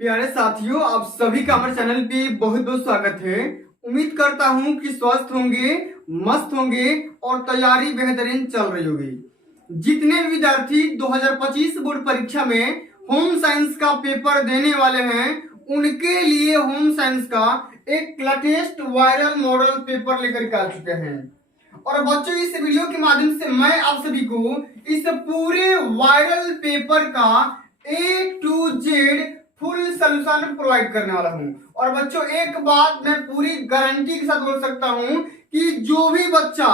प्यारे साथियों, आप सभी का हमारे चैनल पे बहुत बहुत स्वागत है। उम्मीद करता हूं कि स्वस्थ होंगे, मस्त होंगे और तैयारी बेहतरीन चल रही होगी। जितने भी विद्यार्थी 2025 बोर्ड परीक्षा में होम साइंस का पेपर देने वाले हैं, उनके लिए होम साइंस का एक लेटेस्ट वायरल मॉडल पेपर लेकर के आ चुके हैं। और बच्चों, इस वीडियो के माध्यम से मैं आप सभी को इस पूरे वायरल पेपर का A to Z full solution provide करने वाला हूं। और बच्चों, एक बात मैं पूरी गारंटी के साथ बोल सकता हूं कि जो भी बच्चा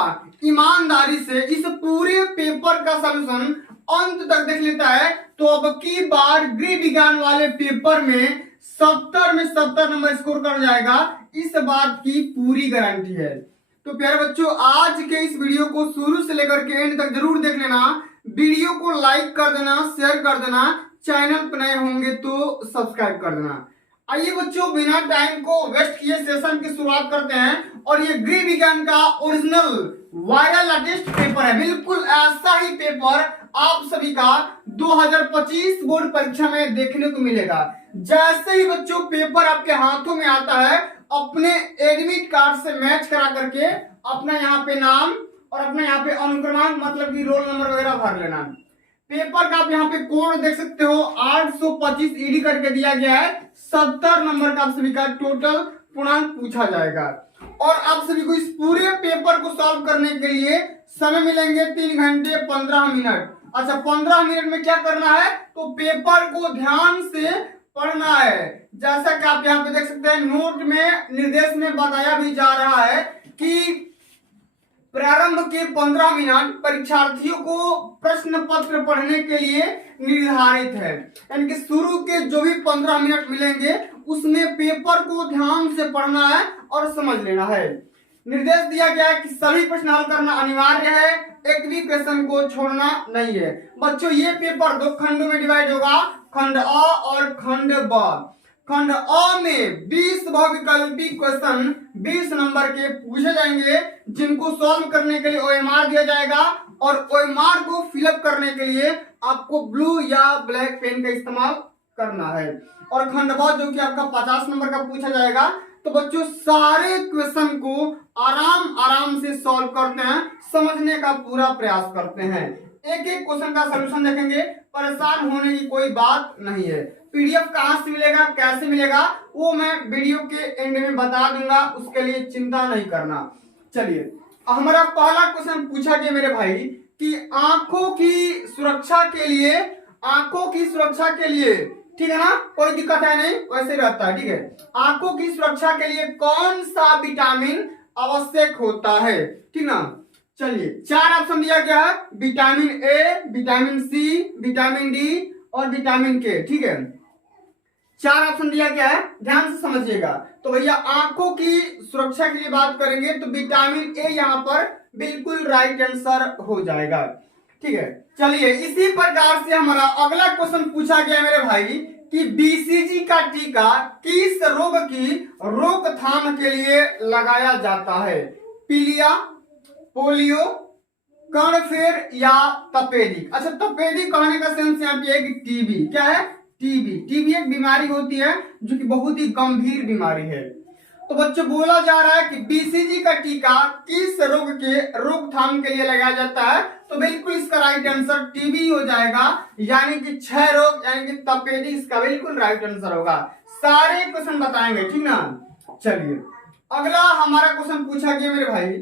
ईमानदारी से इस पूरे पेपर का सोल्यूशन अंत तक देख लेता है, तो अब की बार गृह विज्ञान वाले पेपर में 70 में 70 नंबर स्कोर कर जाएगा। इस बात की पूरी गारंटी है। तो प्यारे बच्चों, आज के इस वीडियो को शुरू से लेकर के एंड तक जरूर देख लेना। वीडियो को लाइक कर देना, शेयर कर देना, चैनल पर नए होंगे तो सब्सक्राइब कर देना। आइए बच्चों, बिना टाइम को वेस्ट किए सेशन की शुरुआत करते हैं। और ये गृह विज्ञान का ओरिजिनल वायरल लेटेस्ट पेपर है। बिल्कुल ऐसा ही पेपर आप सभी का 2025 बोर्ड परीक्षा में देखने को मिलेगा। जैसे ही बच्चों पेपर आपके हाथों में आता है, अपने एडमिट कार्ड से मैच करा करके अपना यहाँ पे नाम और अपना यहाँ पे अनुक्रमांक मतलब कि रोल नंबर वगैरह भर लेना। पेपर का आप यहाँ पे कोड देख सकते हो, 825 ईडी करके दिया गया है। 70 नंबर का आप सभी का टोटल पूर्णांक पूछा जाएगा। और आप सभी को इस पूरे पेपर को सॉल्व करने के लिए समय मिलेंगे 3 घंटे 15 मिनट। अच्छा, 15 मिनट में क्या करना है, तो पेपर को ध्यान से पढ़ना है। जैसा कि आप यहाँ पे देख सकते हैं, नोट में निर्देश में बताया भी जा रहा है कि प्रारंभ के 15 मिनट परीक्षार्थियों को प्रश्न पत्र पढ़ने के लिए निर्धारित है। यानी कि शुरू के जो भी 15 मिनट मिलेंगे उसमें पेपर को ध्यान से पढ़ना है और समझ लेना है। निर्देश दिया गया है कि सभी प्रश्न हल करना अनिवार्य है, एक भी क्वेश्चन को छोड़ना नहीं है। बच्चों, ये पेपर 2 खंडों में डिवाइड होगा, खंड अ और खंड ब। खंड अ में 20 बहुविकल्पी क्वेश्चन 20 नंबर के पूछे जाएंगे, जिनको सॉल्व करने के लिए ओएमआर दिया जाएगा। और ओएमआर को फिलअप करने के लिए आपको ब्लू या ब्लैक पेन का इस्तेमाल करना है। और खंड ब जो कि आपका 50 नंबर का पूछा जाएगा। तो बच्चों, सारे क्वेश्चन को आराम आराम से सॉल्व करते हैं, समझने का पूरा प्रयास करते हैं। एक एक क्वेश्चन का सलूशन देखेंगे, परेशान होने की कोई बात नहीं है। पीडीएफ कहां से मिलेगा, कैसे मिलेगा, वो मैं वीडियो के एंड में बता दूंगा, उसके लिए चिंता नहीं करना। चलिए, हमारा पहला क्वेश्चन पूछा गया मेरे भाई कि आंखों की सुरक्षा के लिए, आंखों की सुरक्षा के लिए, ठीक है ना, कोई दिक्कत है नहीं, वैसे रहता है, ठीक है। आंखों की सुरक्षा के लिए कौन सा विटामिन आवश्यक होता है, ठीक ना। चलिए, 4 ऑप्शन दिया गया है, vitamin A, vitamin C, vitamin D और विटामिन के, ठीक है। 4 ऑप्शन दिया गया है, ध्यान से समझिएगा। तो भैया, आंखों की सुरक्षा के लिए बात करेंगे तो विटामिन ए यहाँ पर बिल्कुल राइट आंसर हो जाएगा, ठीक है। चलिए, इसी प्रकार से हमारा अगला क्वेश्चन पूछा गया मेरे भाई कि बीसीजी का टीका किस रोग की रोकथाम के लिए लगाया जाता है, पीलिया, पोलियो, कर्णफेर या तपेदिक। अच्छा, तपेदिक कहने का सेंस यहाँ पे है कि टीबी, क्या है, टीबी। टीबी एक बीमारी होती है जो कि बहुत ही गंभीर बीमारी है। तो बच्चों, बोला जा रहा है कि बीसीजी का टीका किस रोग के रोकथाम के लिए लगाया जाता है, तो बिल्कुल इसका राइट आंसर टीबी हो जाएगा। यानी कि 6 रोग, यानी कि तपेदिक इसका बिल्कुल राइट आंसर होगा। सारे क्वेश्चन बताएंगे, ठीक ना। चलिए, अगला हमारा क्वेश्चन पूछा गया मेरे भाई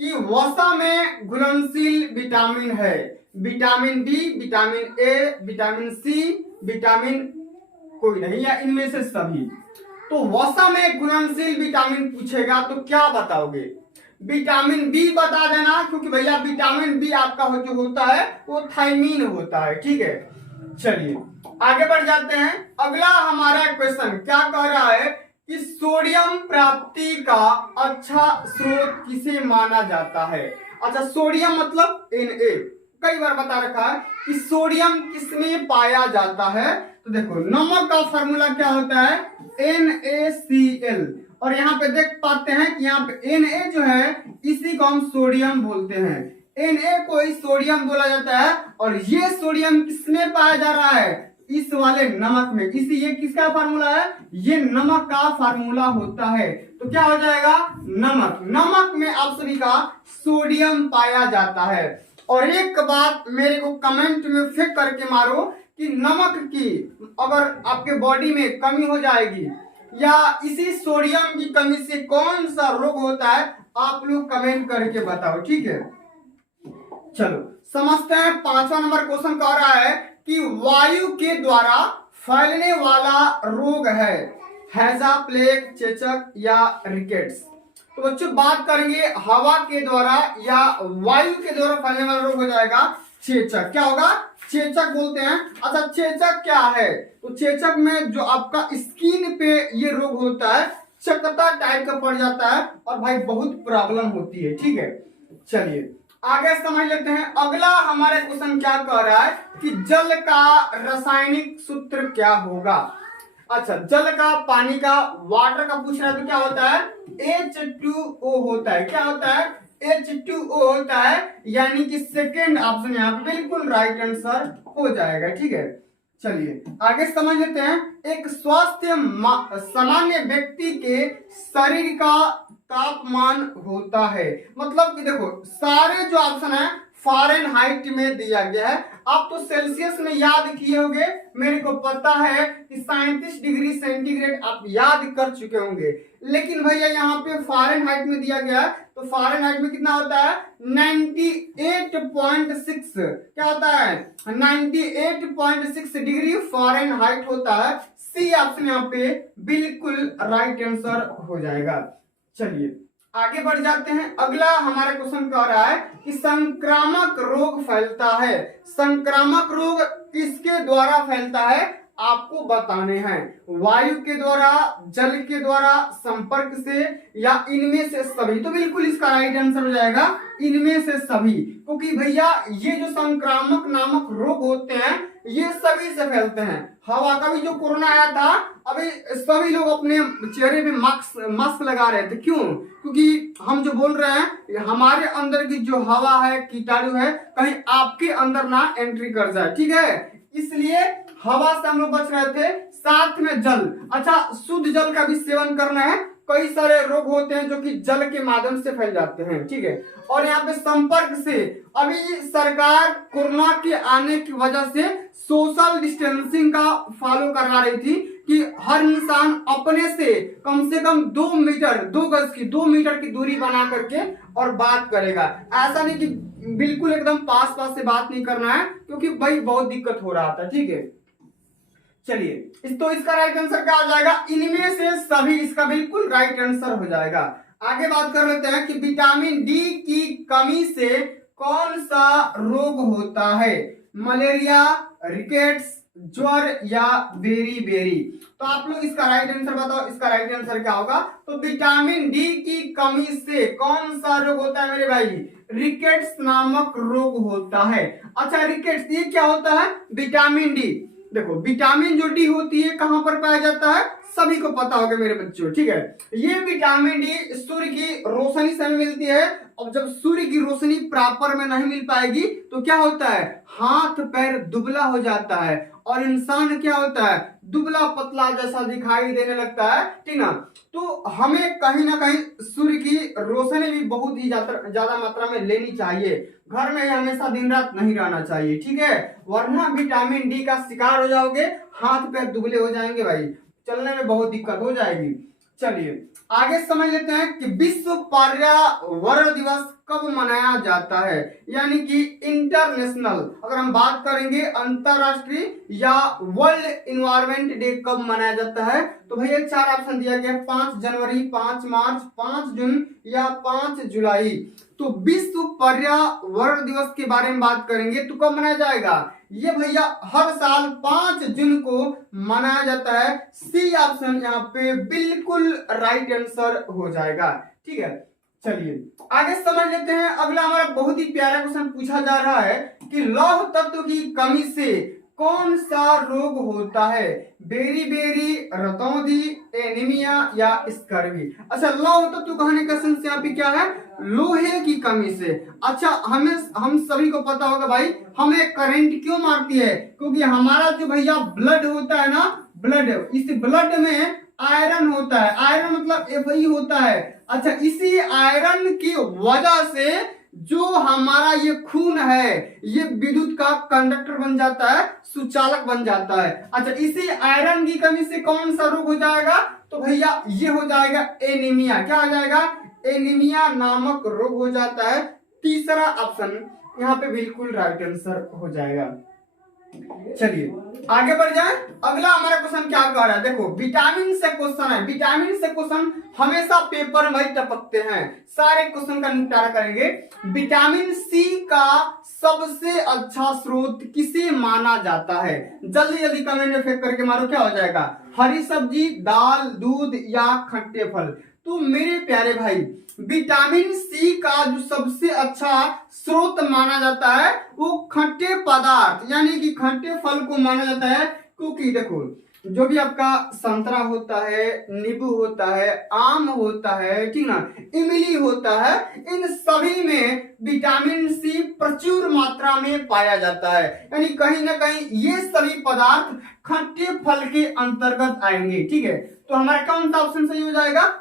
कि वसा में घुलनशील विटामिन है, vitamin B, vitamin A, vitamin C, vitamin कोई नहीं, या इनमें से सभी। तो वसा में घुलनशील विटामिन पूछेगा तो क्या बताओगे, विटामिन बी बता देना, क्योंकि भैया विटामिन बी आपका जो होता है वो थायमीन होता है, ठीक है। चलिए, आगे बढ़ जाते हैं। अगला हमारा क्वेश्चन क्या कह रहा है कि सोडियम प्राप्ति का अच्छा स्रोत किसे माना जाता है। अच्छा, सोडियम मतलब Na, कई बार बता रखा है कि सोडियम किसमें पाया जाता है। तो देखो, नमक का फॉर्मूला क्या होता है, NaCl। और यहाँ पे देख पाते हैं कि यहाँ पे Na जो है इसी को हम सोडियम बोलते हैं। Na को ही सोडियम बोला जाता है। और ये सोडियम किसमें पाया जा रहा है, इस वाले नमक में, इसी ये किसका फार्मूला है, ये नमक का फार्मूला होता है। तो क्या हो जाएगा, नमक। नमक में आप सभी का सोडियम पाया जाता है। और एक बात मेरे को कमेंट में फेंक करके मारो कि नमक की अगर आपके बॉडी में कमी हो जाएगी या इसी सोडियम की कमी से कौन सा रोग होता है, आप लोग कमेंट करके बताओ, ठीक है। चलो समझते हैं। 5वां नंबर क्वेश्चन कह रहा है कि वायु के द्वारा फैलने वाला रोग है हैजा, प्लेग, चेचक या रिकेट्स। तो बच्चों बात करेंगे हवा के द्वारा या वायु के द्वारा फैलने वाला रोग हो जाएगा चेचक। क्या होगा, चेचक बोलते हैं। अच्छा चेचक क्या है, तो चेचक में जो आपका स्किन पे ये रोग होता है, चकता टाइप का पड़ जाता है और भाई बहुत प्रॉब्लम होती है, ठीक है। चलिए आगे समझ लेते हैं। अगला हमारे क्वेश्चन क्या कह रहा है कि जल का रासायनिक सूत्र क्या होगा। अच्छा जल का, पानी का, वाटर का पूछ रहा है, तो क्या होता है, H2O होता है। क्या होता है, H2O होता है, यानी कि सेकेंड ऑप्शन यहाँ पे बिल्कुल राइट आंसर हो जाएगा, ठीक है। चलिए आगे समझ लेते हैं। एक स्वस्थ सामान्य व्यक्ति के शरीर का तापमान होता है, मतलब कि देखो सारे जो ऑप्शन है फ़ारेनहाइट में दिया गया है। आप तो सेल्सियस में याद किए होंगे, मेरे को पता है कि 37 डिग्री सेंटीग्रेड आप याद कर चुके होंगे, लेकिन भैया यहाँ पे फ़ारेनहाइट में दिया गया है, तो फ़ारेनहाइट में कितना होता है 98.6। क्या होता है 98.6 डिग्री फ़ारेनहाइट होता है। सी ऑप्शन यहाँ पे बिल्कुल राइट आंसर हो जाएगा। चलिए आगे बढ़ जाते हैं। अगला हमारा क्वेश्चन कह रहा है कि संक्रामक रोग फैलता है। संक्रामक रोग किसके द्वारा फैलता है, आपको बताने हैं। वायु के द्वारा, जल के द्वारा, संपर्क से या इनमें से सभी। तो बिल्कुल इसका राइट आंसर हो जाएगा इनमें से सभी, क्योंकि भैया ये जो संक्रामक नामक रोग होते हैं ये सभी से फैलते हैं। हवा का भी जो कोरोना आया था, अभी सभी लोग अपने चेहरे पे मास्क लगा रहे थे। क्यों, क्योंकि हम जो बोल रहे हैं हमारे अंदर की जो हवा है, कीटाणु है, कहीं आपके अंदर ना एंट्री कर जाए, ठीक है। इसलिए हवा से हम लोग बच रहे थे, साथ में जल। अच्छा शुद्ध जल का भी सेवन करना है। कई सारे रोग होते हैं जो कि जल के माध्यम से फैल जाते हैं, ठीक है। और यहाँ पे संपर्क से, अभी सरकार कोरोना के आने की वजह से सोशल डिस्टेंसिंग का फॉलो करवा रही थी कि हर इंसान अपने से कम 2 मीटर 2 मीटर की दूरी बना करके और बात करेगा। ऐसा नहीं कि बिल्कुल एकदम पास से बात नहीं करना है, क्योंकि भाई बहुत दिक्कत हो रहा था, ठीक है। चलिए तो इसका राइट आंसर क्या हो जाएगा, इनमें से सभी, इसका बिल्कुल राइट आंसर हो जाएगा। आगे बात कर लेते हैं कि विटामिन डी की कमी से कौन सा रोग होता है, मलेरिया, रिकेट्स, ज्वर या बेरी। तो आप लोग इसका राइट आंसर बताओ, इसका राइट आंसर क्या होगा। तो विटामिन डी की कमी से कौन सा रोग होता है मेरे भाई, रिकेट्स नामक रोग होता है। अच्छा रिकेट्स ये क्या होता है, विटामिन डी। देखो विटामिन जो डी होती है कहां पर पाया जाता है, सभी को पता होगा मेरे बच्चों, ठीक है। ये विटामिन डी सूर्य की रोशनी से मिलती है, और जब सूर्य की रोशनी प्रॉपर में नहीं मिल पाएगी तो क्या होता है, हाथ पैर दुबला हो जाता है और इंसान क्या होता है, दुबला पतला जैसा दिखाई देने लगता है, ठीक ना। तो हमें कहीं ना कहीं सूर्य की रोशनी भी बहुत ही ज्यादा मात्रा में लेनी चाहिए। घर में हमेशा दिन रात नहीं रहना चाहिए, ठीक है, वरना विटामिन डी का शिकार हो जाओगे, हाथ पैर दुबले हो जाएंगे भाई, चलने में बहुत दिक्कत हो जाएगी। चलिए आगे समझ लेते हैं कि विश्व पर्यावरण दिवस कब मनाया जाता है, यानी कि इंटरनेशनल, अगर हम बात करेंगे अंतरराष्ट्रीय या वर्ल्ड इन्वायरमेंट डे कब मनाया जाता है, तो भैया 4 ऑप्शन दिया गया, 5 जनवरी, 5 मार्च, 5 जून या 5 जुलाई। तो विश्व पर्यावरण दिवस के बारे में बात करेंगे तो कब मनाया जाएगा, ये भैया हर साल 5 जून को मनाया जाता है। सी ऑप्शन यहाँ पे बिल्कुल राइट आंसर हो जाएगा, ठीक है। चलिए आगे समझ लेते हैं। अगला हमारा बहुत ही प्यारा क्वेश्चन पूछा जा रहा है कि लौह तत्व की कमी से कौन सा रोग होता है? बेरी रतौंधी, एनीमिया या स्कर्वी। अच्छा, लौह तत्व कहने का सेंस यहाँ पे क्या है? लोहे की कमी से। अच्छा, हम सभी को पता होगा भाई, हमें करंट क्यों मारती है? क्योंकि हमारा जो भैया ब्लड होता है ना, ब्लड, इस ब्लड में आयरन होता है। आयरन मतलब Fe होता है। अच्छा, इसी आयरन की वजह से जो हमारा ये खून है, ये विद्युत का कंडक्टर बन जाता है, सुचालक बन जाता है। अच्छा, इसी आयरन की कमी से कौन सा रोग हो जाएगा? तो भैया ये हो जाएगा एनीमिया। क्या हो जाएगा? एनीमिया नामक रोग हो जाता है। तीसरा ऑप्शन यहाँ पे बिल्कुल राइट आंसर हो जाएगा। चलिए आगे बढ़ जाए। अगला हमारा क्वेश्चन क्या कह रहा है? देखो, विटामिन से क्वेश्चन है। विटामिन से क्वेश्चन हमेशा पेपर में टपकते हैं। सारे क्वेश्चन का निपटारा करेंगे। विटामिन सी का सबसे अच्छा स्रोत किसे माना जाता है? जल्दी जल्दी कमेंट में फेंक करके मारो, क्या हो जाएगा? हरी सब्जी, दाल, दूध या खट्टे फल? तो मेरे प्यारे भाई, विटामिन सी का जो सबसे अच्छा स्रोत माना जाता है वो खट्टे पदार्थ यानी कि खट्टे फल को माना जाता है। क्योंकि देखो, जो भी आपका संतरा होता है, नींबू होता है, आम होता है, ठीक ना, इमली होता है, इन सभी में विटामिन सी प्रचुर मात्रा में पाया जाता है। यानी कहीं ना कहीं ये सभी पदार्थ खट्टे फल के अंतर्गत आएंगे। ठीक है, तो हमारा कौन सा ऑप्शन सही हो जाएगा?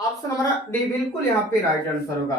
ऑप्शन हमारा डी बिल्कुल यहाँ पे राइट आंसर होगा।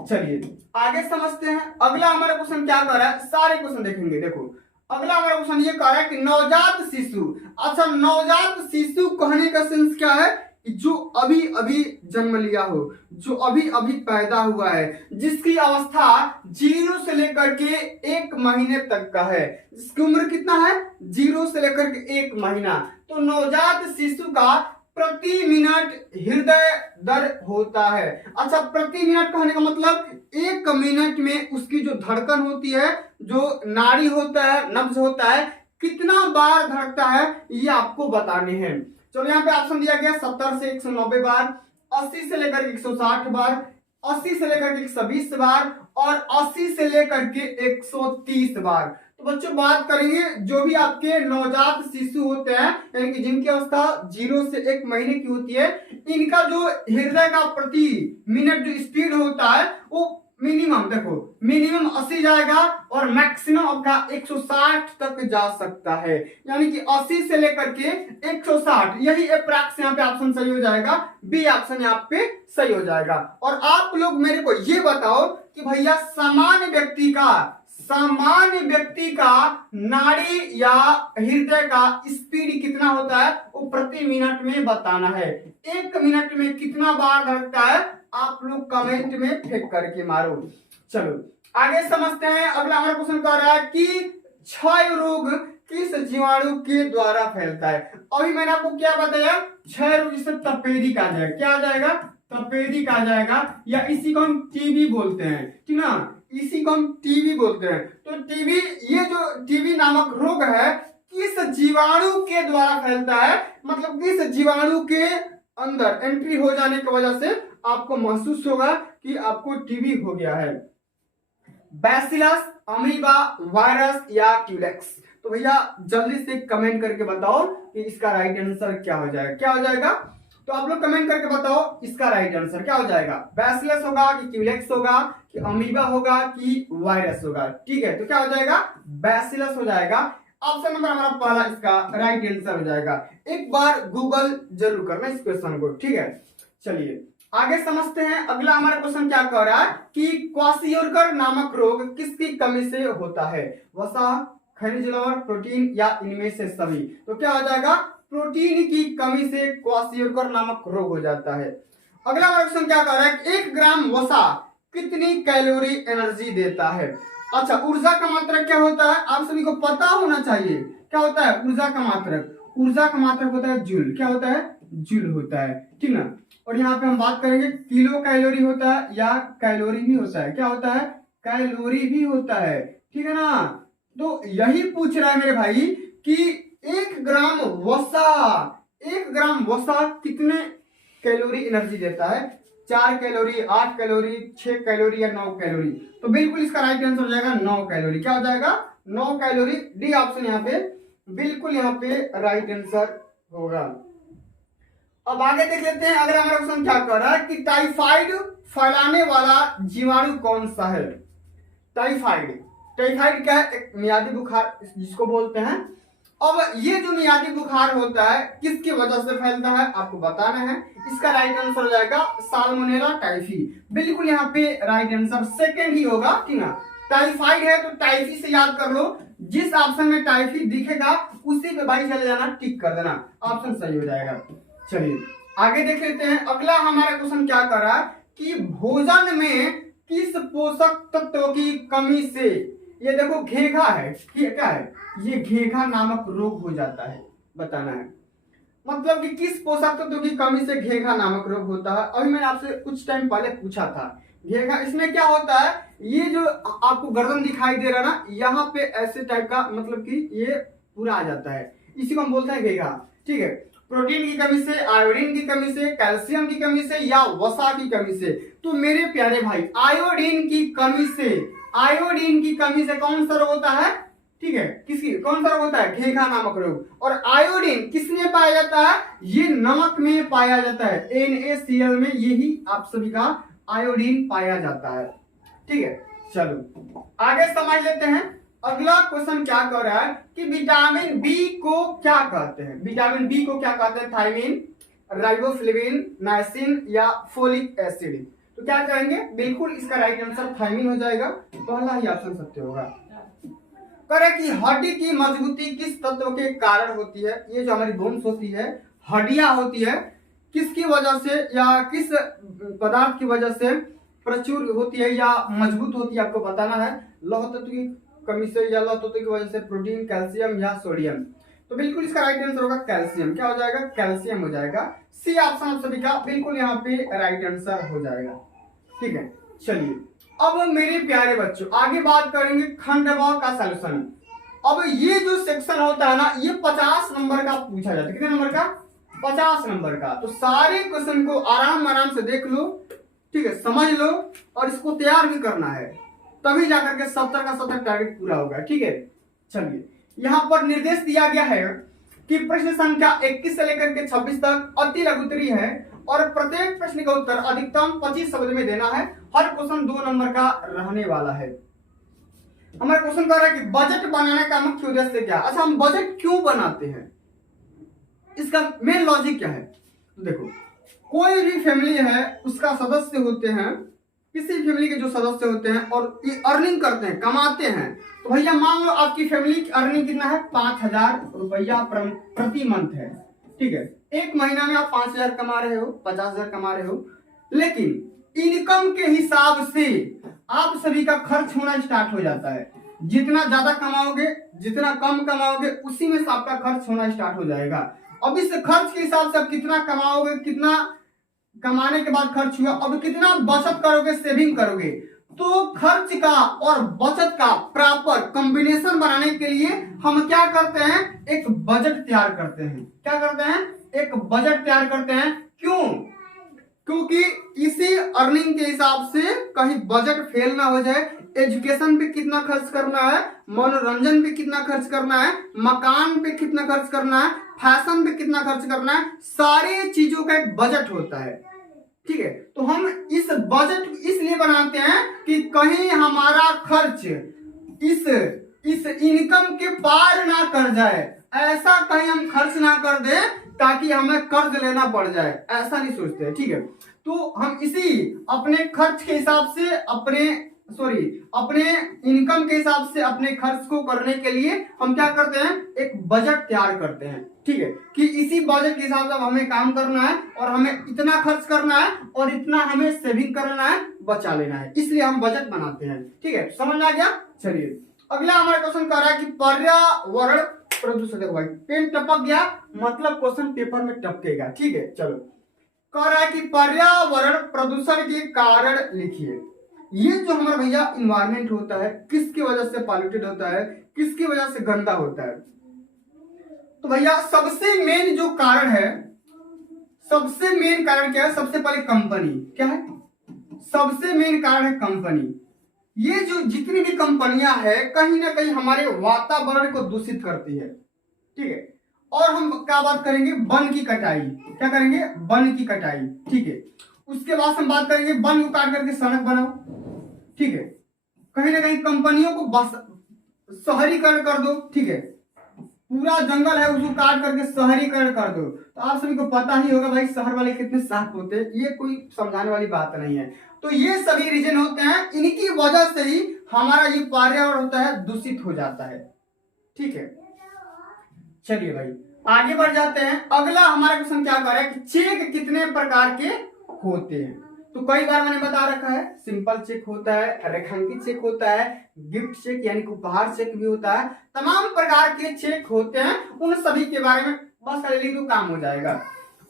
चलिए आगे समझते हैं। अगला हमारा क्वेश्चन क्या कर रहा है? सारे क्वेश्चन देखेंगे। देखो, अगला हमारा क्वेश्चन ये कह रहा है कि नवजात शिशु। अच्छा, नवजात शिशु कहने का सेंस क्या है? जो अभी अभी जन्म लिया हो, जो अभी अभी पैदा हुआ है, जिसकी अवस्था 0 से लेकर के 1 महीने तक का है। जिसकी उम्र कितना है? 0 से लेकर के 1 महीना। तो नवजात शिशु का प्रति मिनट हृदय दर होता है। अच्छा, प्रति मिनट कहने का मतलब 1 मिनट में उसकी जो धड़कन होती है, जो नाड़ी होता है, नब्ज होता है, कितना बार धड़कता है, ये आपको बताने हैं। चलो यहाँ पे ऑप्शन दिया गया 70 से 190 बार, 80 से लेकर 160 बार, 80 से लेकर के 120 बार और 80 से लेकर के 130 बार। तो बच्चों बात करेंगे जो भी आपके नवजात शिशु होते हैं, यानी कि जिनकी अवस्था 0 से 1 महीने की होती है, इनका जो हृदय का प्रति मिनट जो स्पीड होता है वो मिनिमम, देखो, मिनिमम 80 जाएगा और मैक्सिमम आपका 160 तक जा सकता है। यानी कि 80 से लेकर के 160, यही अप्रॉक्स यहाँ पे ऑप्शन सही हो जाएगा। बी ऑप्शन यहाँ पे सही हो जाएगा। और आप लोग मेरे को ये बताओ कि भैया सामान्य व्यक्ति का नाड़ी या हृदय का स्पीड कितना होता है, वो प्रति मिनट में बताना है। 1 मिनट में कितना बार धड़कता है, आप लोग कमेंट में फेंक करके मारो। चलो आगे समझते हैं। अगला हमारा क्वेश्चन कह रहा है कि क्षय रोग किस जीवाणु के द्वारा फैलता है? अभी मैंने आपको क्या बताया? क्षय रोग, जिसे तपेदिक कहा जाएगा। क्या आ जाएगा? तपेदिक आ जाएगा, या इसी को हम टीबी बोलते हैं, ठीक ना, इसी को हम टीबी बोलते हैं। तो टीबी, ये जो टीबी नामक रोग है, किस जीवाणु के द्वारा फैलता है? मतलब किस जीवाणु के अंदर एंट्री हो जाने की वजह से आपको महसूस होगा कि आपको टीबी हो गया है? बैसिलस, अमीबा, वायरस या क्यूलेक्स? तो भैया जल्दी से कमेंट करके बताओ कि इसका राइट आंसर क्या हो जाएगा। क्या हो जाएगा? तो आप लोग कमेंट करके बताओ इसका राइट आंसर क्या हो जाएगा। बैसिलस होगा कि क्यूलेक्स होगा कि अमीबा होगा कि वायरस होगा? ठीक है, तो क्या हो जाएगा? बैसिलस हो जाएगा। ऑप्शन नंबर हमारा पहला इसका राइट आंसर हो जाएगा। एक बार गूगल जरूर करना इस क्वेश्चन को, ठीक है। चलिए आगे समझते हैं। अगला हमारा क्वेश्चन क्या कह रहा है कि क्वाशियोरकर नामक रोग किसकी कमी से होता है? वसा, खनिज लवण, प्रोटीन या इनमें से सभी? तो क्या हो जाएगा? प्रोटीन की कमी से क्वाशियोरकर नामक रोग हो जाता है। अगला हमारा क्वेश्चन क्या कह रहा है? 1 ग्राम वसा कितनी कैलोरी एनर्जी देता है? अच्छा, ऊर्जा का मात्रक क्या होता है? आप सभी को पता होना चाहिए। क्या होता है ऊर्जा का मात्रक? ऊर्जा का मात्रक होता है जूल। क्या होता है? जूल होता है, ठीक ना। और यहाँ पे हम बात करेंगे किलो कैलोरी होता है या कैलोरी भी होता है? क्या होता है? कैलोरी भी होता है, ठीक है ना। तो यही पूछ रहा है मेरे भाई कि 1 ग्राम वसा कितने कैलोरी एनर्जी देता है? 4 कैलोरी, 8 कैलोरी, 6 कैलोरी या 9 कैलोरी? तो बिल्कुल इसका राइट आंसर हो जाएगा 9 कैलोरी। क्या हो जाएगा? 9 कैलोरी। डी ऑप्शन यहाँ पे बिल्कुल यहाँ पे राइट आंसर होगा। अब आगे देख लेते हैं, अगर हमारा क्वेश्चन क्या कर रहा है कि टाइफाइड फैलाने वाला जीवाणु कौन सा है। टाइफाइड, टाइफाइड क्या है? एक मियादी बुखार जिसको बोलते हैं। अब ये जो मियादी बुखार होता है किसकी वजह से फैलता है आपको बताना है। इसका राइट आंसर हो जाएगा साल्मोनेला टाइफी। बिल्कुल यहाँ पे राइट आंसर सेकंड ही होगा, ठीक है। टाइफाइड है तो टाइफी से याद कर लो, जिस ऑप्शन में टाइफी दिखेगा उसी पे भाई चले जाना, टिक कर देना, ऑप्शन सही हो जाएगा। चलिए आगे देख लेते हैं, अगला हमारा क्वेश्चन क्या कर रहा है कि भोजन में किस पोषक तत्व की कमी से, ये देखो घेघा है, क्या है ये, घेघा नामक रोग हो जाता है, बताना है। मतलब कि किस पोषक तत्व की कमी से घेघा नामक रोग होता है। अभी मैंने आपसे कुछ टाइम पहले पूछा था घेघा, इसमें क्या होता है, ये जो आपको गर्दन दिखाई दे रहा है ना, यहाँ पे ऐसे टाइप का, मतलब कि ये पूरा आ जाता है, इसी को हम बोलते हैं घेघा, ठीक है। प्रोटीन की कमी से, आयोडीन की कमी से, कैल्शियम की कमी से या वसा की कमी से। तो मेरे प्यारे भाई आयोडीन की कमी से, आयोडीन की कमी से कौन सा रोग होता है, ठीक है, किसकी कौन सा रोग होता है, घेघा नामक रोग। और आयोडीन किसमें पाया जाता है, ये नमक में पाया जाता है, NaCl में, यही आप सभी का आयोडीन पाया जाता है, ठीक है। चलो आगे समझ लेते हैं, अगला क्वेश्चन क्या कर रहा है कि विटामिन बी को क्या कहते हैं। विटामिन बी को क्या कहते हैं, थायमिन, राइबोफ्लेविन, नाइसिन या फोलिक एसिड। तो क्या कहेंगे, बिल्कुल इसका राइट आंसर थायमिन हो जाएगा, पहला ही ऑप्शन सत्य होगा। करे कि हड्डी की मजबूती किस तत्व के कारण होती है। ये जो हमारी बोन्स होती है, हड्डियां होती है, किसकी वजह से या किस पदार्थ की वजह से प्रचुर होती है या मजबूत होती है, आपको बताना है। लौह तत्व की कमी से या लौह तत्व की वजह से, प्रोटीन, कैल्शियम या सोडियम। तो बिल्कुल इसका राइट आंसर होगा कैल्शियम। क्या हो जाएगा, कैल्शियम हो जाएगा। सी ऑप्शन आप सभी का बिल्कुल यहाँ पे राइट आंसर हो जाएगा, ठीक है। चलिए अब मेरे प्यारे बच्चों आगे बात करेंगे खंडवा का सॉल्यूशन। अब ये जो सेक्शन होता है ना, ये 50 नंबर का पूछा जाता है। कितने नंबर का, 50 नंबर का। तो सारे क्वेश्चन को आराम आराम से देख लो, ठीक है, समझ लो, और इसको तैयार भी करना है, तभी जाकर के 70 का 70 टारगेट पूरा होगा, ठीक है। चलिए यहाँ पर निर्देश दिया गया है कि प्रश्न संख्या 21 से लेकर के 26 तक अति लघुत्तरी है और प्रत्येक प्रश्न का उत्तर अधिकतम 25 शब्द में देना है। हर क्वेश्चन 2 नंबर का रहने वाला है। हमारा क्वेश्चन कह रहा है कि बजट बनाने का मुख्य उद्देश्य क्या। अच्छा, हम बजट क्यों बनाते हैं, इसका मेन लॉजिक क्या है। तो देखो, कोई भी फैमिली है, उसका सदस्य होते हैं, किसी फैमिली के जो सदस्य होते हैं और ये अर्निंग करते हैं, कमाते हैं। तो भैया मान लो आपकी फैमिली की अर्निंग कितना है, 5000 रुपया प्रति मंथ है, ठीक है। एक महीना में आप 5000 कमा रहे हो, 50000 कमा रहे हो, लेकिन इनकम के हिसाब से आप सभी का खर्च होना स्टार्ट हो जाता है। जितना ज्यादा कमाओगे, जितना कम कमाओगे, उसी में से आपका खर्च होना स्टार्ट हो जाएगा। अब इस खर्च के हिसाब से आप कितना कमाओगे, कितना कमाने के बाद खर्च हुआ, अब कितना बचत करोगे, सेविंग करोगे। तो खर्च का और बचत का प्रॉपर कॉम्बिनेशन बनाने के लिए हम क्या करते हैं, एक बजट तैयार करते हैं। क्या करते हैं, एक बजट तैयार करते हैं। क्यों, क्योंकि इसी अर्निंग के हिसाब से कहीं बजट फेल ना हो जाए। एजुकेशन पे कितना खर्च करना है, मनोरंजन पे कितना खर्च करना है, मकान पे कितना खर्च करना है, फैशन पे कितना खर्च करना है, सारी चीजों का एक बजट होता है, ठीक है। तो हम इस बजट इसलिए बनाते हैं कि कहीं हमारा खर्च इस इनकम के पार ना कर जाए, ऐसा कहीं हम खर्च ना कर दे ताकि हमें कर्ज लेना पड़ जाए, ऐसा नहीं सोचते हैं, ठीक है। तो हम इसी अपने खर्च के हिसाब से अपने इनकम के हिसाब से अपने खर्च को करने के लिए हम क्या करते हैं, एक बजट तैयार करते हैं, ठीक है, कि इसी बजट के हिसाब से हमें काम करना है और हमें इतना खर्च करना है और इतना हमें सेविंग करना है, बचा लेना है, इसलिए हम बजट बनाते हैं, ठीक है। समझ आ गया। चलिए अगला हमारा क्वेश्चन कह रहा है कि पर्यावरण प्रदूषण। देखो भाई पेन टपक गया, मतलब क्वेश्चन पेपर में टपकेगा, ठीक है। चलो कह रहा है कि पर्यावरण प्रदूषण के कारण लिखिए। ये जो हमारा भैया इन्वायरमेंट होता है, किसकी वजह से पॉल्यूटेड होता है, किसकी वजह से गंदा होता है। तो भैया सबसे मेन जो कारण है, सबसे मेन कारण क्या है, सबसे पहले कंपनी। क्या है, सबसे मेन कारण है कंपनी। ये जो जितनी भी कंपनियां हैं कहीं ना कहीं हमारे वातावरण को दूषित करती है, ठीक है। और हम क्या बात करेंगे, वन की कटाई, क्या करेंगे, वन की कटाई, ठीक है। उसके बाद हम बात करेंगे वन को काट करके सड़क बनाओ, ठीक है। कहीं ना कहीं कंपनियों को बस शहरीकरण कर दो, ठीक है। पूरा जंगल है उसको काट करके शहरीकरण कर दो। तो आप सभी को पता ही होगा भाई शहर वाले कितने साफ होते हैं, ये कोई समझाने वाली बात नहीं है। तो ये सभी रीजन होते हैं, इनकी वजह से ही हमारा ये पर्यावरण होता है दूषित हो जाता है, ठीक है। चलिए भाई आगे बढ़ जाते हैं। अगला हमारा क्वेश्चन क्या कर रहा है कि चेक कितने प्रकार के होते हैं। तो कई बार मैंने बता रखा है, सिंपल चेक होता है, रेखांकित चेक होता है, गिफ्ट चेक यानी कि उपहार चेक भी होता है, तमाम प्रकार के चेक होते हैं। उन सभी के बारे में बस कर लिखिए तो काम हो जाएगा।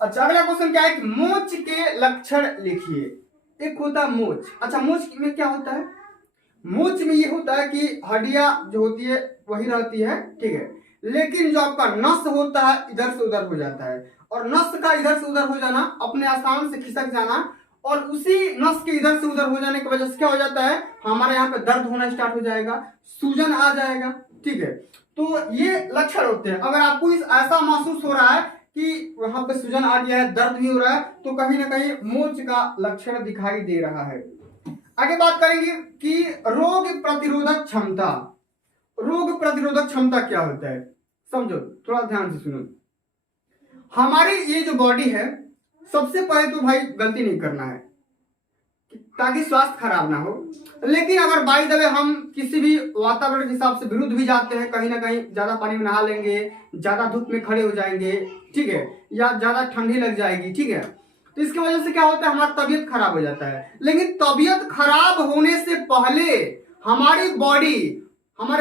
अच्छा अगला क्वेश्चन क्या है कि मोच के लक्षण लिखिए। एक होता है मोच। अच्छा मोच में क्या होता है, मोच में ये होता है कि हड्डियां जो होती है वही रहती है, ठीक है। लेकिन जो आपका नस होता है इधर से उधर हो जाता है, और नस का इधर से उधर हो जाना, अपने स्थान से खिसक जाना, और उसी नस के इधर से उधर हो जाने की वजह से क्या हो जाता है, हमारे यहाँ पे दर्द होना स्टार्ट हो जाएगा, सूजन आ जाएगा, ठीक है। तो ये लक्षण होते हैं। अगर आपको इस ऐसा महसूस हो रहा है कि वहां पे सूजन आ गया है, दर्द भी हो रहा है, तो कहीं ना कहीं मोच का लक्षण दिखाई दे रहा है। आगे बात करेंगे कि रोग प्रतिरोधक क्षमता। रोग प्रतिरोधक क्षमता क्या होता है, समझो थोड़ा ध्यान से सुनो। हमारी ये जो बॉडी है, सबसे पहले तो भाई गलती नहीं करना है ताकि स्वास्थ्य खराब ना हो। लेकिन अगर बाई द वे हम किसी भी वातावरण के हिसाब से विरुद्ध भी जाते हैं, कहीं ना कहीं ज्यादा पानी में नहा लेंगे, ज्यादा धूप में खड़े हो जाएंगे, ठीक है, या ज्यादा ठंडी लग जाएगी, ठीक है, तो इसकी वजह से क्या होता है, हमारा तबीयत खराब हो जाता है। लेकिन तबीयत खराब होने से पहले हमारे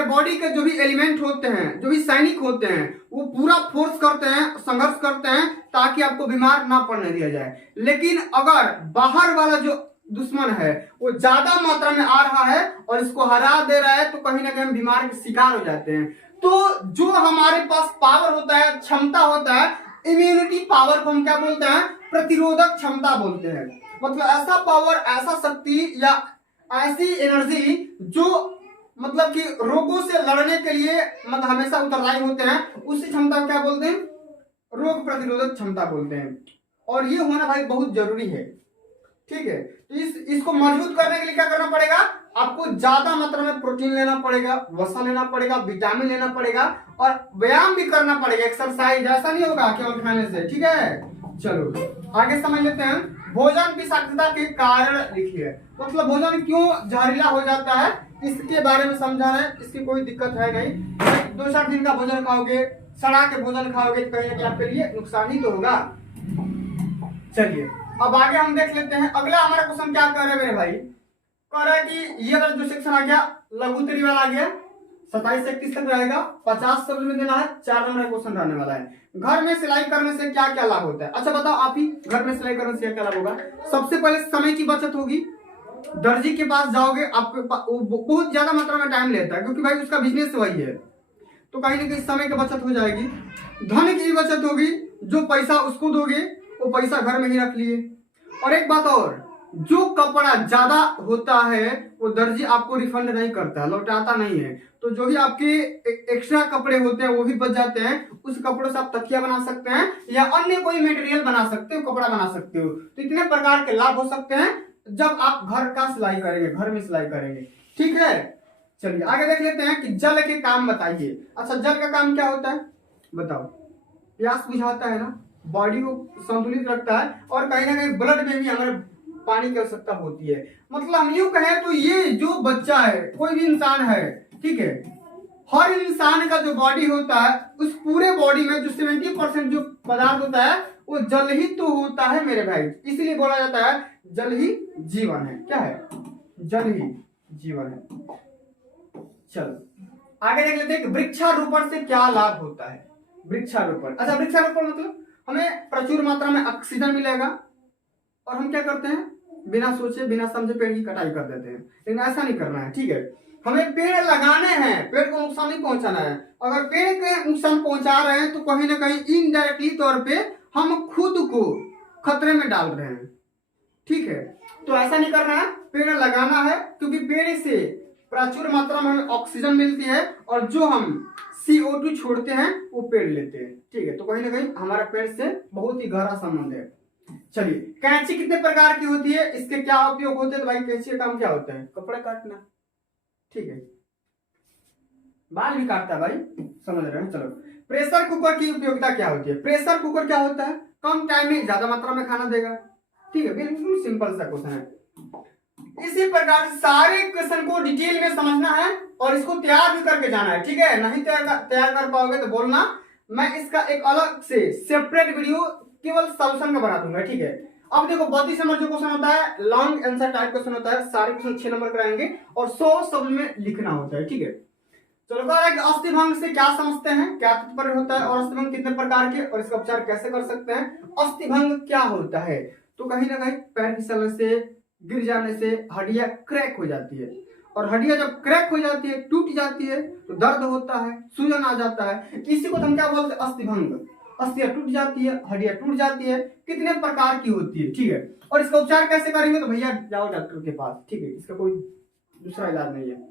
बॉडी के जो भी एलिमेंट होते हैं, जो भी सैनिक होते हैं, वो पूरा फोर्स करते हैं, संघर्ष करते हैं ताकि आपको बीमार ना पड़ने दिया जाए। लेकिन अगर बाहर वाला जो दुश्मन है वो ज्यादा मात्रा में आ रहा है और इसको हरा दे रहा है, तो कहीं ना कहीं हम बीमार के शिकार हो जाते हैं। तो जो हमारे पास पावर होता है, क्षमता होता है, इम्यूनिटी पावर को हम क्या बोलते हैं, प्रतिरोधक क्षमता बोलते हैं। मतलब ऐसा पावर, ऐसा शक्ति या ऐसी एनर्जी जो मतलब कि रोगों से लड़ने के लिए मतलब हमेशा उत्तरदायी होते हैं, उसी क्षमता को क्या बोलते हैं, रोग प्रतिरोधक क्षमता बोलते हैं। और ये होना भाई बहुत जरूरी है, ठीक है। तो इसको मजबूत करने के लिए क्या करना पड़ेगा, आपको ज्यादा मात्रा में प्रोटीन लेना पड़ेगा, वसा लेना पड़ेगा, विटामिन लेना पड़ेगा, और व्यायाम भी करना पड़ेगा, एक्सरसाइज। ऐसा नहीं होगा केवल खाने से, ठीक है। चलो आगे समझ लेते हैं। भोजन विषाक्तता के कारण लिखिए। मतलब भोजन क्यों जहरीला हो जाता है इसके बारे में समझाना है। इसकी कोई दिक्कत है नहीं, 2-4 दिन का भोजन खाओगे, सड़ा के भोजन खाओगे तो कहीं ना कहीं आपके लिए नुकसान ही तो होगा। चलिए अब आगे हम देख लेते हैं। अगला हमारा क्वेश्चन क्या कर रहे हैं मेरे भाई, कह रहा है कि ये वाला जो सेक्शन आ गया, लघुत्तरी वाला आ गया, 27 से 31 तक रहेगा, 50 शब्द में देना है, 4 नंबर क्वेश्चन रहने वाला है। घर में सिलाई करने से क्या क्या लाभ होता है। अच्छा बताओ आप ही, घर में सिलाई करने से क्या क्या लाभ होगा। सबसे पहले समय की बचत होगी। दर्जी के पास जाओगे, आपके बहुत ज्यादा मात्रा में टाइम लेता है क्योंकि भाई उसका बिजनेस वही है, तो कहीं ना कहीं समय की बचत हो जाएगी। धन की बचत होगी, जो पैसा उसको दोगे वो पैसा घर में ही रख लिए। और एक बात और, जो कपड़ा ज्यादा होता है वो दर्जी आपको रिफंड नहीं करता, लौटाता नहीं है। तो जो भी आपके एक्स्ट्रा कपड़े होते हैं वो भी बच जाते हैं, उस कपड़ों से आप तकिया बना सकते हैं या अन्य कोई मटेरियल बना सकते हो, कपड़ा बना सकते हो। तो इतने प्रकार के लाभ हो सकते हैं जब आप घर का सिलाई करेंगे, घर में सिलाई करेंगे, ठीक है। चलिए आगे देख लेते हैं कि जल के काम बताइए। अच्छा जल का काम क्या होता है बताओ। प्यास बुझाता है ना, बॉडी को संतुलित रखता है, और कहीं ना कहीं ब्लड में भी हमारे पानी की आवश्यकता होती है। मतलब हम यूं कहें तो ये जो बच्चा है, कोई भी इंसान है, ठीक है, हर इंसान का जो बॉडी होता है, उस पूरे बॉडी में जो 70% जो पदार्थ होता है वो जल ही तो होता है मेरे भाई। इसलिए बोला जाता है जल ही जीवन है। क्या है, जल ही जीवन है। चलो आगे देख लेते हैं कि वृक्षारोपण से क्या लाभ होता है। वृक्षारोपण, अच्छा वृक्षारोपण मतलब हमें प्रचुर मात्रा में ऑक्सीजन मिलेगा, और हम क्या करते हैं, बिना सोचे बिना समझे पेड़ की कटाई कर देते हैं। लेकिन ऐसा नहीं करना है, ठीक है। हमें पेड़ लगाने हैं, पेड़ को नुकसान नहीं पहुंचाना है। अगर पेड़ के नुकसान पहुंचा रहे हैं तो कहीं ना कहीं इनडायरेक्टली तौर पे हम खुद को खतरे में डाल रहे हैं, ठीक है। तो ऐसा नहीं करना है, पेड़ लगाना है, क्योंकि पेड़ से प्रचुर मात्रा में हमें ऑक्सीजन मिलती है और जो हम CO2 छोड़ते हैं वो पेड़ लेते हैं। ठीक है, तो कहीं ना कहीं हमारा पेड़ से बहुत ही गहरा संबंध है। चलिए, कैंची कितने प्रकार की होती है, इसके क्या उपयोग होते हैं? तो भाई कैंची का काम क्या होता है? कपड़ा काटना। ठीक है, बाल भी काटता है भाई, समझ रहे हैं। चलो, प्रेशर कुकर की उपयोगिता क्या होती है? प्रेशर कुकर क्या होता है? कम टाइम में ज्यादा मात्रा में खाना देगा। ठीक है, बिल्कुल सिंपल सा क्वेश्चन है। इसी प्रकार सारे क्वेश्चन को डिटेल में समझना है और इसको तैयार भी करके जाना है। ठीक है, नहीं तैयार कर पाओगे तो बोलना, मैं इसका एक अलग से सेपरेट वीडियो केवल सॉल्यूशन का बना दूंगा। ठीक है, अब देखो 32 नंबर जो क्वेश्चन होता है लॉन्ग आंसर टाइप क्वेश्चन होता है, सारे क्वेश्चन 6 नंबर कराएंगे और 100 शब्द में लिखना होता है। ठीक है, चलो अस्थिभंग से क्या समझते हैं, क्या तात्पर्य होता है और अस्थिभंग कितने प्रकार के और इसका उपचार कैसे कर सकते हैं? अस्थिभंग क्या होता है? तो कहीं ना कहीं पैर फिसलने से, गिर जाने से हड्डियां क्रैक हो जाती है और हड्डियां जब क्रैक हो जाती है, टूट जाती है तो दर्द होता है, सूजन आ जाता है। इसी को हम क्या बोलते हैं? अस्थिभंग। अस्थियां टूट जाती है, हड्डियां टूट जाती है, कितने प्रकार की होती है। ठीक है, और इसका उपचार कैसे करेंगे? तो भैया जाओ डॉक्टर के पास। ठीक है, इसका कोई दूसरा इलाज नहीं है।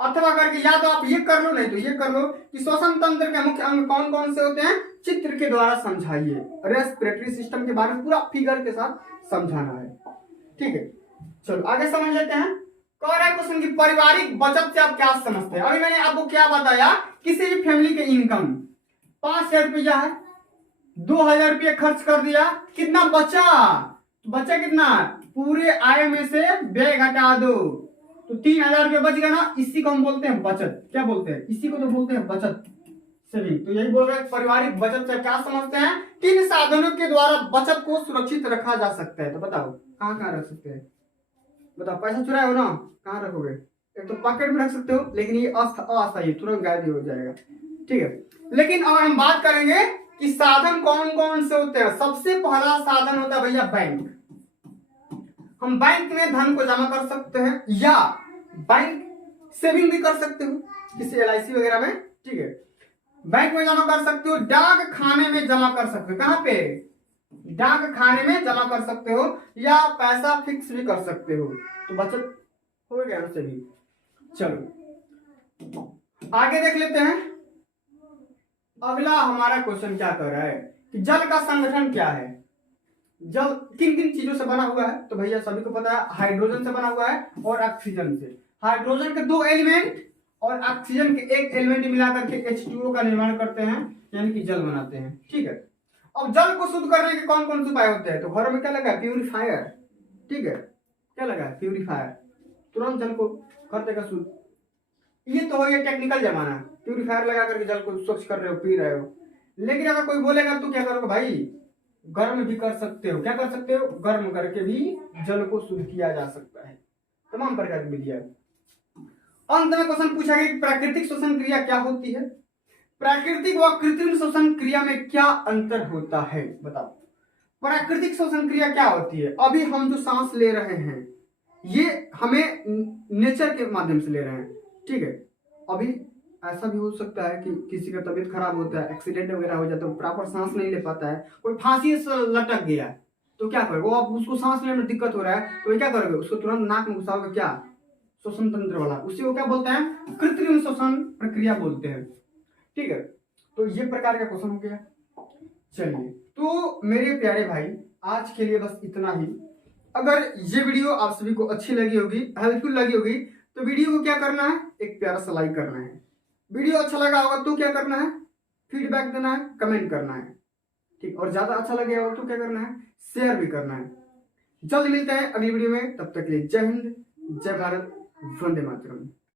अथवा करके या तो आप ये कर लो, नहीं तो ये कर लो कि श्वसन तंत्र के मुख्य अंग कौन कौन से होते हैं, चित्र के द्वारा समझाइए। रेस्पिरेटरी सिस्टम के बारे में पूरा फिगर के साथ समझाना है। ठीक है, चलो आगे समझ लेते हैं। कह रहा है क्वेश्चन की पारिवारिक बचत से आप क्या समझते हैं? अभी मैंने आपको क्या बताया, किसी भी फैमिली के इनकम 5,000 रुपया है, 2,000 रुपये खर्च कर दिया, कितना बचा? बचा कितना? पूरे आय में से व्यय घटा दो तो 3,000 रुपये बच गया ना। इसी को हम बोलते हैं बचत। क्या बोलते हैं? इसी को तो बोलते हैं बचत, सेविंग। तो यही बोल रहे हैं पारिवारिक बचत से क्या समझते हैं? किन साधनों के द्वारा बचत को सुरक्षित रखा जा सकता है? तो बताओ कहाँ कहाँ रख सकते हैं? बताओ, पैसा चुराए हो ना, कहाँ रखोगे? एक तो पॉकेट में रख सकते हो, लेकिन ये अस्थायी, तुरंत गायब हो जाएगा। ठीक है, लेकिन अगर हम बात करेंगे कि साधन कौन कौन से होते हैं, सबसे पहला साधन होता है भैया बैंक। हम बैंक में धन को जमा कर सकते हैं या बैंक सेविंग भी कर सकते हो किसी LIC वगैरह में। ठीक है, बैंक में जमा कर सकते हो, डाक खाने में जमा कर सकते हो। कहाँ पे? डाक खाने में जमा कर सकते हो या पैसा फिक्स भी कर सकते हो। तो बचत हो गया उससे भी। चलो आगे देख लेते हैं। अगला हमारा क्वेश्चन क्या कर रहा है कि जल का संगठन क्या है? जल किन किन चीजों से बना हुआ है? तो भैया सभी को पता है, हाइड्रोजन से बना हुआ है और ऑक्सीजन से। हाइड्रोजन के 2 एलिमेंट और ऑक्सीजन के 1 एलिमेंट मिलाकर के H2O का निर्माण करते हैं, यानी कि जल बनाते हैं। ठीक है, अब जल को शुद्ध करने के कौन कौन से उपाय होते हैं? तो घरों में क्या लगा है? प्यूरिफायर। ठीक है, क्या लगा है? प्यूरिफायर, तुरंत जल को कर देगा शुद्ध। ये तो हो गया टेक्निकल जमाना, प्यूरिफायर लगा करके जल को स्वच्छ कर रहे हो, पी रहे हो। लेकिन अगर कोई बोलेगा तो क्या करोगे भाई? गर्म भी कर सकते हो। क्या कर सकते हो? गर्म करके भी जल को शुद्ध किया जा सकता है। तमाम प्रकार की विधियां। अंत में क्वेश्चन पूछा गया कि प्राकृतिक श्वसन क्रिया क्या होती है? प्राकृतिक व कृत्रिम श्वसन क्रिया में क्या अंतर होता है? बताओ, प्राकृतिक श्वसन क्रिया क्या होती है? अभी हम जो सांस ले रहे हैं ये हमें नेचर के माध्यम से ले रहे हैं। ठीक है, अभी ऐसा भी हो सकता है कि किसी का तबीयत खराब होता है, एक्सीडेंट वगैरह हो जाता है, प्रॉपर सांस नहीं ले पाता है, कोई फांसी से लटक गया, तो क्या करोगे? वो अब उसको सांस लेने में दिक्कत हो रहा है, तो क्या करोगे? उसको तुरंत नाक में घुसाओगे, क्या? श्वसन तंत्र वाला। उसी को क्या बोलते हैं? कृत्रिम श्वसन प्रक्रिया बोलते हैं। ठीक है, तो ये प्रकार का क्वेश्चन हो गया। चलिए, तो मेरे प्यारे भाई आज के लिए बस इतना ही। अगर ये वीडियो आप सभी को अच्छी लगी होगी, हेल्पफुल लगी होगी, तो वीडियो को क्या करना है? एक प्यारा सा लाइक करना है। वीडियो अच्छा लगा होगा तो क्या करना है? फीडबैक देना है, कमेंट करना है। ठीक, और ज्यादा अच्छा लगे हो तो क्या करना है? शेयर भी करना है। जल्द मिलते हैं अगली वीडियो में, तब तक के लिए जय हिंद, जय भारत, वंदे मातरम।